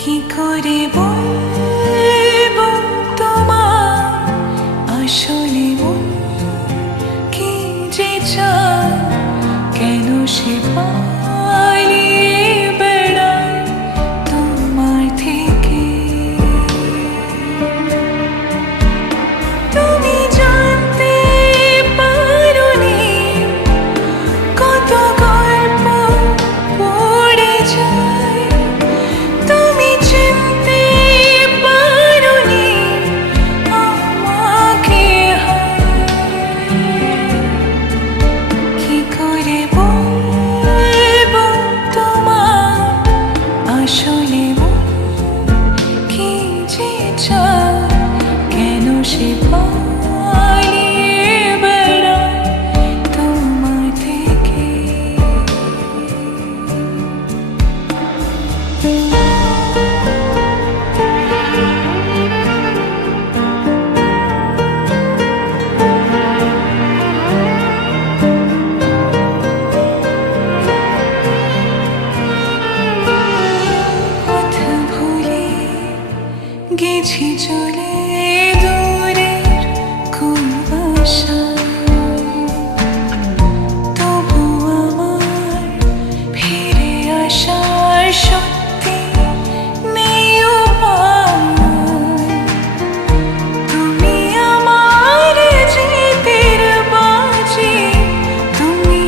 কি করে বলবো তোমায় আসলে মন কি যে চায়, কেন সে পালিয়ে বেড়ায় তোমার থেকে। তুমি জানতে পারোনি কত গল্প পড়ে যায়, তুমি চিনতে পারোনি আমাকে। কি করে বলবো তোমায় আসলে মন কি যে চায়, কেন সে পালিয়ে বেড়ায় তোমার থেকে। পথ ভুলে গেছি চলে দূরের কোন বাসায়, তবু আমার ফিরে আসার শক্তি নেই উপায়। তুমি আমার জিতের বাজি, তুমি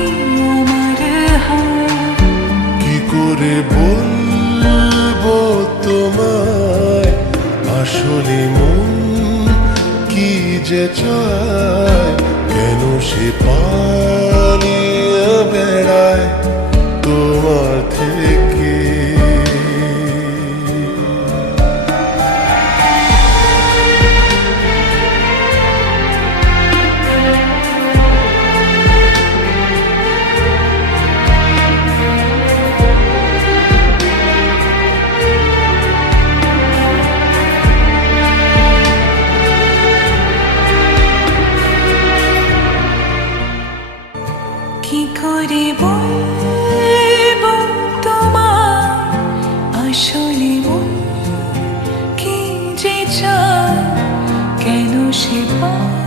আমার হার। কি করে বলবো তোমায় আসলে মন কি যে চায়, কেন সে পালিয়ে বেড়ায় তোমার থেকে। কি করে বলবো তোমায় আসলে মন কি যে চায়, কেন সে পায়